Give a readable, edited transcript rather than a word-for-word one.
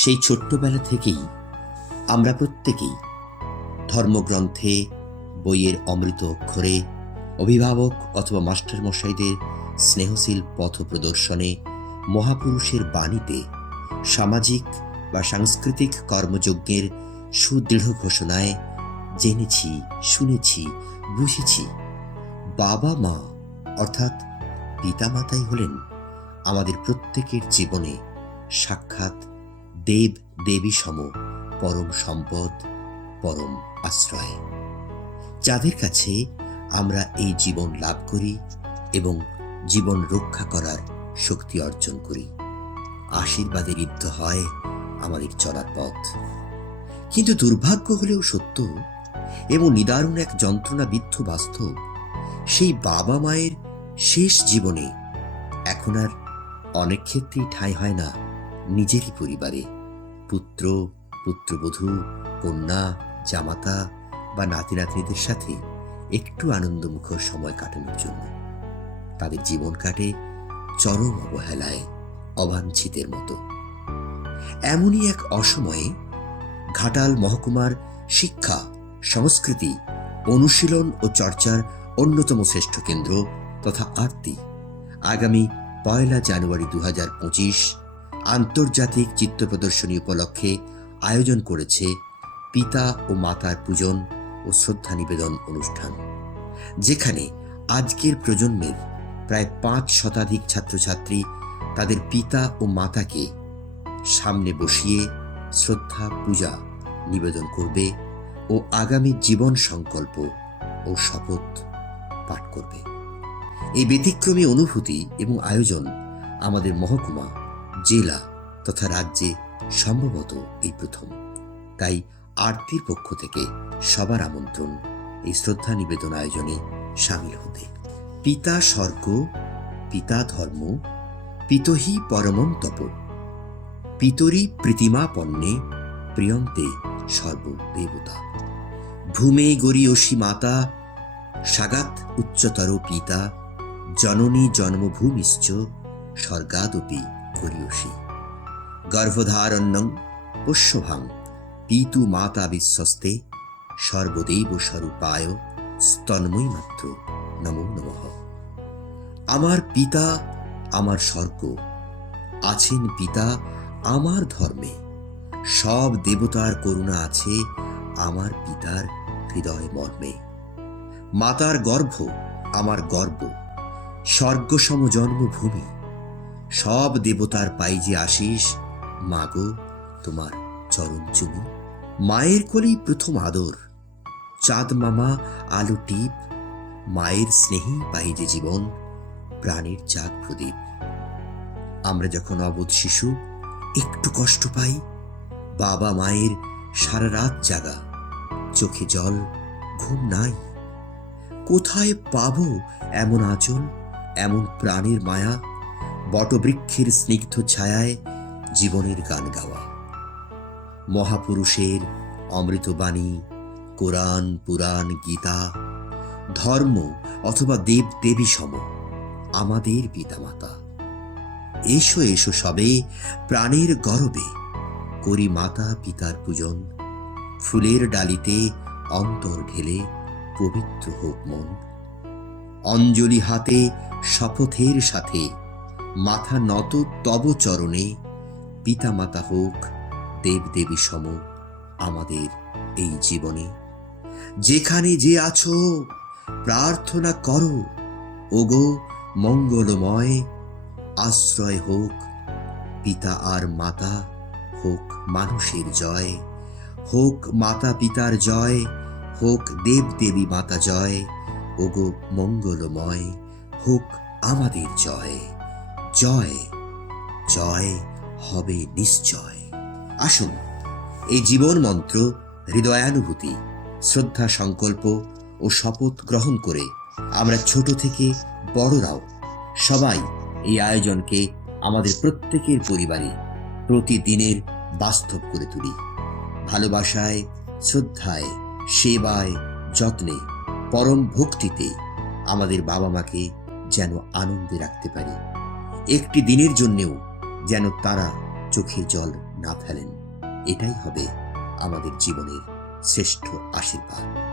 সেই ছোট্টবেলা থেকেই আমরা প্রত্যেকেই ধর্মগ্রন্থে, বইয়ের অমৃত অক্ষরে, অভিভাবক অথবা মাস্টারমশাইদের স্নেহশীল পথ প্রদর্শনে, মহাপুরুষের বাণীতে, সামাজিক বা সাংস্কৃতিক কর্মযজ্ঞের সুদৃঢ় ঘোষণায় জেনেছি, শুনেছি, বুঝেছি বাবা মা অর্থাৎ পিতামাতাই হলেন আমাদের প্রত্যেকের জীবনে সাক্ষাৎ দেব দেবী সম পরম সম্পদ, পরম আশ্রয়, যাদের কাছে আমরা এই জীবন লাভ করি এবং জীবন রক্ষা করার শক্তি অর্জন করি। আশীর্বাদে ঋদ্ধ হয় আমাদের চলার পথ। কিন্তু দুর্ভাগ্য হলেও সত্য এবং নিদারুণ এক যন্ত্রণাবিদ্ধ বাস্তব, সেই বাবা মায়ের শেষ জীবনে এখন আর অনেক ক্ষেত্রেই ঠাঁই হয় না নিজেরই পরিবারে। পুত্র, পুত্রবধূ, কন্যা, জামাতা বা নাতি নাতনিদের সাথে একটু আনন্দমুখর সময় কাটানোর জন্য তাদের জীবন কাটে চরম অবহেলায়, অবাঞ্ছিতের মতো। এমনই এক অসময়ে ঘাটাল মহকুমার শিক্ষা, সংস্কৃতি, অনুশীলন ও চর্চার অন্যতম শ্রেষ্ঠ কেন্দ্র তথা আরতি আগামী 1 জানুয়ারি 2025 আন্তর্জাতিক চিত্র প্রদর্শনী উপলক্ষে আয়োজন করেছে পিতা ও মাতার পূজন ও শ্রদ্ধা নিবেদন অনুষ্ঠান, যেখানে আজকের প্রজন্মের প্রায় 5 শতাধিক ছাত্রছাত্রী তাদের পিতা ও মাতাকে সামনে বসিয়ে শ্রদ্ধা, পূজা নিবেদন করবে ও আগামী জীবন সংকল্প ও শপথ পাঠ করবে। এই ব্যতিক্রমী অনুভূতি এবং আয়োজন আমাদের মহকুমা, জেলা তথা রাজ্যে সম্ভবত এই প্রথম। তাই আরতির পক্ষ থেকে সবার আমন্ত্রণ এই শ্রদ্ধা নিবেদন আয়োজনে সামিল হতে। পিতা স্বর্গ, পিতা ধর্ম, পিতহি পরমং তপ, পিতরি প্রীতিমা পণ্যে প্রিয়ন্তে সর্বদেবতা। ভূমে গরীয়সী মাতা, সাগাত উচ্চতর পিতা, জননী জন্মভূমিশ্চ স্বর্গাদপি গরীয়সী। গর্ভধারণ্যং পোষ্যভাং পিতু মাতা বিশ্বস্তে, সর্বদেব স্বরূপায় স্তন্ময়ী মাত্র নমো নমঃ। আমার পিতা আমার স্বর্গ, আছেন পিতা আমার ধর্মে, সব দেবতার করুণা আছে আমার পিতার হৃদয় মর্মে। মাতার গর্ভ আমার গর্ব, স্বর্গসম জন্মভূমি, সব দেবতার পাই যে আশিস, মাগো তোমার চরণ চুমি। মায়ের কোলেই প্রথম আদর, চাঁদ মামা আলো টিপ, মায়ের স্নেহেই পাই যে জীবন, প্রাণের চাঁদ প্রদীপ। আমরা যখন অবোধ শিশু একটু কষ্ট পাই, বাবা মায়ের সারা রাত জাগা, চোখে জল, ঘুম নাই। কোথায় পাবো এমন আঁচল, এমন প্রাণের মায়া, বটবৃক্ষের স্নিগ্ধ ছায়ায় জীবনের গান গাওয়া। মহাপুরুষের অমৃতবাণী, কোরআন, পুরাণ, গীতা, ধর্ম অথবা দেব দেবী সম আমাদের পিতামাতা। এসো এসো সবে প্রাণের গরবে, করি মাতা পিতার পূজন। ফুলের ডালিতে অন্তর ঢেলে পবিত্র হোক মন। অঞ্জলি হাতে শপথের সাথে মাথা নত তব চরণে, পিতা মাতা হোক দেব দেবী সম আমাদের এই জীবনে। যেখানে যে আছো প্রার্থনা করো, ওগো মঙ্গলময়। আশ্রয় হোক পিতা আর মাতা, হোক মানুষের জয়, হোক মাতা পিতার জয়, হোক দেব দেবী মাতা জয়। ওগো মঙ্গলময়, হোক আমাদের জয়, জয় জয় হবে নিশ্চয়। আসুন এই জীবন মন্ত্র, হৃদয়ানুভূতি, শ্রদ্ধা, সংকল্প ও শপথ গ্রহণ করে আমরা ছোট থেকে বড়রাও সবাই এই আয়োজনকে আমাদের প্রত্যেকের পরিবারে প্রতিদিনের বাস্তব করে তুলি। ভালোবাসায়, শ্রদ্ধায়, সেবায়, যত্নে, পরম ভক্তিতে আমাদের বাবা মাকে যেন আনন্দে রাখতে পারি। একটি দিনের জন্যেও যেন তারা চোখে জল না ফেলেন, এটাই হবে আমাদের জীবনের শ্রেষ্ঠ আশীর্বাদ।